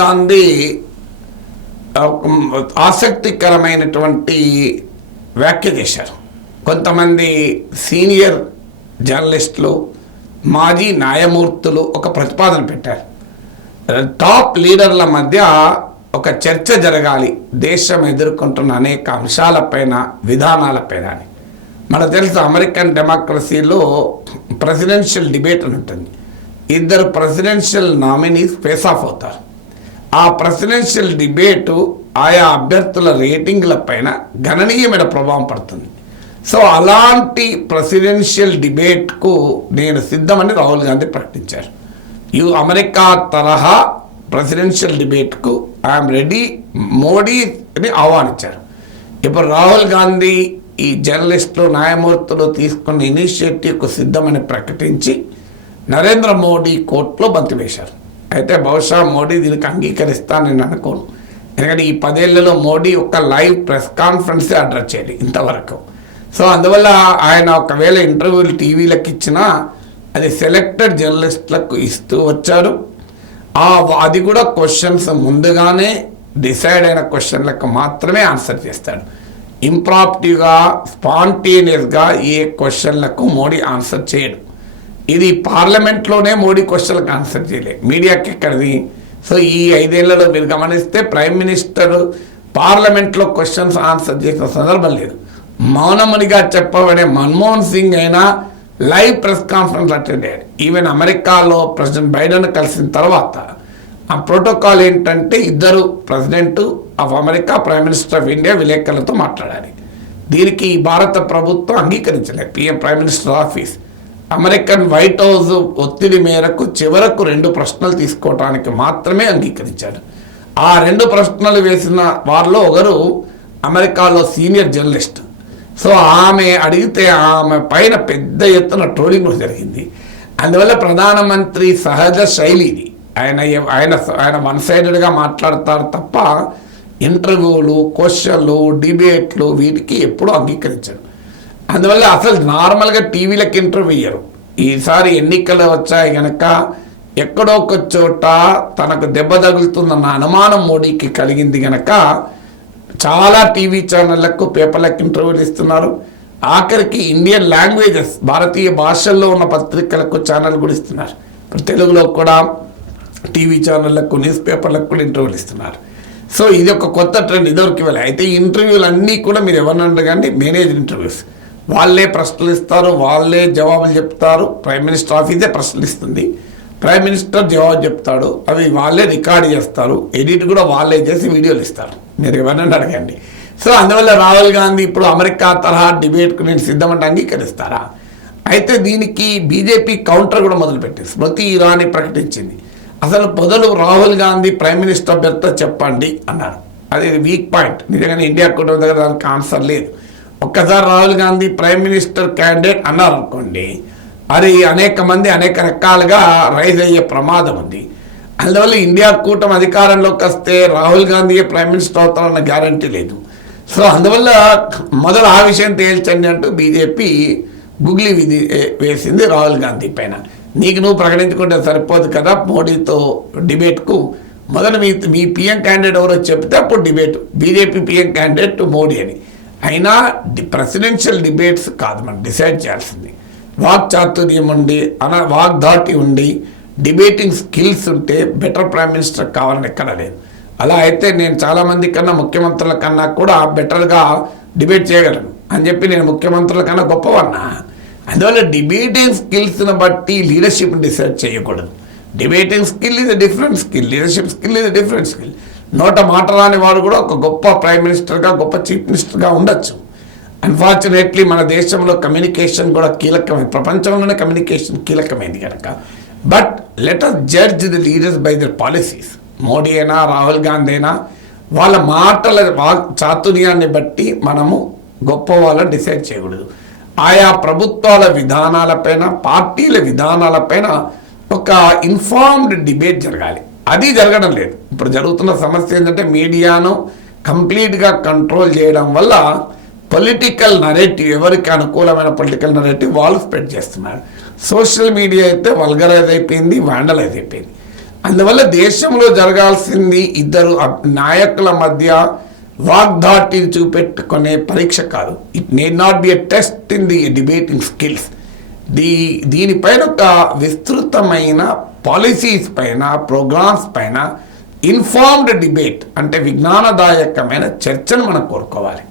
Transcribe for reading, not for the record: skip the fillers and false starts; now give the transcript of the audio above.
గాంధీ ఆసక్తికరమైనటువంటి వ్యాఖ్య చేశారు. కొంతమంది సీనియర్ జర్నలిస్టులు, మాజీ న్యాయమూర్తులు ఒక ప్రతిపాదన పెట్టారు. టాప్ లీడర్ల మధ్య ఒక చర్చ జరగాలి దేశం ఎదుర్కొంటున్న అనేక అంశాలపైన, విధానాలపైన అని. మనకు తెలుసు అమెరికన్ డెమోక్రసీలో ప్రెసిడెన్షియల్ డిబేట్ అని ఉంటుంది. ఇద్దరు ప్రెసిడెన్షియల్ నామినీస్ ఫేస్ ఆఫ్ అవుతారు. ఆ ప్రెసిడెన్షియల్ డిబేటు ఆయా అభ్యర్థుల రేటింగ్ల పైన గణనీయమైన ప్రభావం పడుతుంది. సో అలాంటి ప్రెసిడెన్షియల్ డిబేట్కు నేను సిద్ధమని రాహుల్ గాంధీ ప్రకటించారు. అమెరికా తరహా ప్రెసిడెన్షియల్ డిబేట్కు ఐఎమ్ రెడీ మోడీని ఆహ్వానించారు. ఇప్పుడు రాహుల్ గాంధీ ఈ జర్నలిస్టులు, న్యాయమూర్తులు తీసుకున్న ఇనిషియేటివ్కు సిద్ధమని ప్రకటించి నరేంద్ర మోడీ కోర్టులో బంతివేశారు. అయితే బహుశా మోడీ దీనికి అంగీకరిస్తాను నేను అనుకోను. ఎందుకంటే ఈ 10 ఏళ్లలో మోడీ ఒక లైవ్ ప్రెస్ కాన్ఫరెన్సే అడ్రస్ చేయాలి ఇంతవరకు. సో అందువల్ల ఆయన ఒకవేళ ఇంటర్వ్యూలు టీవీలకు ఇచ్చినా అది సెలెక్టెడ్ జర్నలిస్టులకు ఇస్తూ వచ్చారు. అది కూడా క్వశ్చన్స్ ముందుగానే డిసైడ్ అయిన క్వశ్చన్లకు మాత్రమే ఆన్సర్ చేస్తాడు. ఇంప్రాంప్టివ్గా, స్పాంటేనియస్గా ఏ క్వశ్చన్లకు మోడీ ఆన్సర్ చేయడు. ఇది పార్లమెంట్లోనే మోడీ క్వశ్చన్లకు ఆన్సర్ చేయలేదు, మీడియాకి ఎక్కడిది. సో ఈ 5 ఏళ్లలో మీరు గమనిస్తే ప్రైమ్ మినిస్టర్ పార్లమెంట్లో క్వశ్చన్స్ ఆన్సర్ చేసిన సందర్భం లేదు. మౌనమునిగా చెప్పబడే మన్మోహన్ సింగ్ అయినా లైవ్ ప్రెస్ కాన్ఫరెన్స్ అటెండ్ అయ్యాడు. ఈవెన్ అమెరికాలో ప్రెసిడెంట్ బైడెన్ కలిసిన తర్వాత ఆ ప్రోటోకాల్ ఏంటంటే ఇద్దరు president of America, prime minister of India విలేకరులతో మాట్లాడాలి. దీనికి భారత ప్రభుత్వం అంగీకరించలేదు. Prime minister office American white house ఒత్తిడి మేరకు చివరకు 2 ప్రశ్నలు తీసుకోవడానికి మాత్రమే అంగీకరించారు. ఆ 2 ప్రశ్నలు వేసిన వారిలో ఒకరు అమెరికాలో సీనియర్ జర్నలిస్ట్. సో ఆమె అడిగితే ఆమె పైన పెద్ద ఎత్తున ట్రోలింగ్ జరిగింది. అందువల్ల ప్రధానమంత్రి సహజ శైలి ఇది. ఆయన వన్ సైడెడ్గా మాట్లాడతారు తప్ప ఇంటర్వ్యూలు, క్వశ్చన్లు, డిబేట్లు వీటికి ఎప్పుడూ అంగీకరించారు. అందువల్ల అసలు నార్మల్గా టీవీలకు ఇంటర్వ్యూ ఇయ్యరు. ఈసారి ఎన్నికలు వచ్చాయి కనుక ఎక్కడో ఒక చోట తనకు దెబ్బ తగులుతుందన్న అనుమానం మోడీకి కలిగింది కనుక చాలా టీవీ ఛానళ్లకు, పేపర్లకు ఇంటర్వ్యూలు ఇస్తున్నారు. ఆఖరికి ఇండియన్ లాంగ్వేజెస్, భారతీయ భాషల్లో ఉన్న పత్రికలకు ఛానల్ కూడా ఇస్తున్నారు. ఇప్పుడు తెలుగులో కూడా టీవీ ఛానళ్లకు, న్యూస్ పేపర్లకు కూడా ఇంటర్వ్యూలు ఇస్తున్నారు. సో ఇది ఒక కొత్త ట్రెండ్, ఇదివరకు ఇవ్వాలి. అయితే ఈ ఇంటర్వ్యూలు అన్నీ కూడా మీరు ఎవరిని కానీ మేనేజ్డ్ ఇంటర్వ్యూస్, వాళ్ళే ప్రశ్నలు ఇస్తారు, వాళ్ళే జవాబులు చెప్తారు. ప్రైమ్ మినిస్టర్ ఆఫీసే ప్రశ్నలు ఇస్తుంది, ప్రైమ్ మినిస్టర్ జవాబు చెప్తాడు, అవి వాళ్ళే రికార్డ్ చేస్తారు, ఎడిట్ కూడా వాళ్ళే చేసి వీడియోలు ఇస్తారు. మీరు ఎవరిని అడగండి. సో అందువల్ల రాహుల్ గాంధీ ఇప్పుడు అమెరికా తరహా డిబేట్కు నేను సిద్ధమంటే అంగీకరిస్తారా? అయితే దీనికి బీజేపీ కౌంటర్ కూడా మొదలుపెట్టింది. స్మృతి ఇరానీ ప్రకటించింది, అసలు మొదలు రాహుల్ గాంధీ ప్రైమ్ మినిస్టర్ అభ్యర్థి చెప్పండి అన్నారు. అది వీక్ పాయింట్. నిజంగానే ఇండియా కూటమి దగ్గర దానికి ఆన్సర్ లేదు. ఒక్కసారి Rahul Gandhi prime minister candidate అన్నారు అనుకోండి, అది అనేక మంది అనేక రకాలుగా రైజ్ అయ్యే ప్రమాదం ఉంది. అందువల్ల ఇండియా కూటమి అధికారంలోకి వస్తే రాహుల్ గాంధీయే ప్రైమ్ మినిస్టర్ అవుతారన్న గ్యారంటీ లేదు. సో అందువల్ల మొదలు ఆ విషయం తేల్చండి అంటూ బీజేపీ గుగ్లీ విధి వేసింది రాహుల్ గాంధీ పైన. నీకు నువ్వు ప్రకటించుకుంటే సరిపోదు కదా మోడీతో డిబేట్కు, మొదలు మీ పిఎం క్యాండిడేట్ ఎవరో చెప్తే అప్పుడు debate, BJP PM candidate Modi అని. అయినా ప్రెసిడెన్షియల్ డిబేట్స్ కాదు మనం డిసైడ్ చేయాల్సింది. వాక్ చాతుర్యం ఉండి, వాగ్ధాటి ఉండి, డిబేటింగ్ స్కిల్స్ ఉంటే బెటర్ ప్రైమ్ మినిస్టర్ కావాలని ఎక్కడ లేదు. అలా అయితే నేను చాలామంది కన్నా, ముఖ్యమంత్రుల కన్నా కూడా బెటర్గా డిబేట్ చేయగలను అని చెప్పి నేను ముఖ్యమంత్రుల కన్నా గొప్పవన్నా. అందువల్ల డిబేటింగ్ స్కిల్స్ని బట్టి లీడర్షిప్ డిసైడ్ చేయకూడదు. డిబేటింగ్ స్కిల్ ఇది డిఫరెంట్ స్కిల్, లీడర్షిప్ స్కిల్ ఇది డిఫరెంట్ స్కిల్. నోట మాట రాని వాడు కూడా ఒక గొప్ప ప్రైమ్ మినిస్టర్గా, గొప్ప చీఫ్ మినిస్టర్గా ఉండొచ్చు. అన్ఫార్చునేట్లీ మన దేశంలో కమ్యూనికేషన్ కూడా కీలకమైంది, ప్రపంచంలోనే కమ్యూనికేషన్ కీలకమైంది కనుక. But let us judge the leaders by there policies. Modi అయినా, రాహుల్ గాంధీ అయినా వాళ్ళ మాటల చాతుర్యాన్ని బట్టి మనము గొప్ప వాళ్ళని డిసైడ్ చేయకూడదు. ఆయా ప్రభుత్వాల విధానాలపైన, పార్టీల విధానాలపైన ఒక ఇన్ఫార్మ్డ్ డిబేట్ జరగాలి. అది జరగడం లేదు. ఇప్పుడు జరుగుతున్న సమస్య ఏంటంటే మీడియాను కంప్లీట్గా కంట్రోల్ చేయడం వల్ల పొలిటికల్ నరేటివ్, ఎవరికి అనుకూలమైన పొలిటికల్ నరేటివ్ వాళ్ళు స్ప్రెడ్ చేస్తున్నారు. సోషల్ మీడియా అయితే వల్గరైజ్ అయిపోయింది, వాండలైజ్ అయిపోయింది. అందువల్ల దేశంలో జరగాల్సింది ఇద్దరు నాయకుల మధ్య వాగ్దాటిని చూపెట్టుకునే పరీక్ష కాదు. It need not be a test in the debating skills. దీనిపైన ఒక విస్తృతమైన పాలసీస్ పైన, ప్రోగ్రామ్స్ పైన ఇన్ఫార్మ్డ్ డిబేట్ అంటే విజ్ఞానదాయకమైన చర్చను మనం కోరుకోవాలి.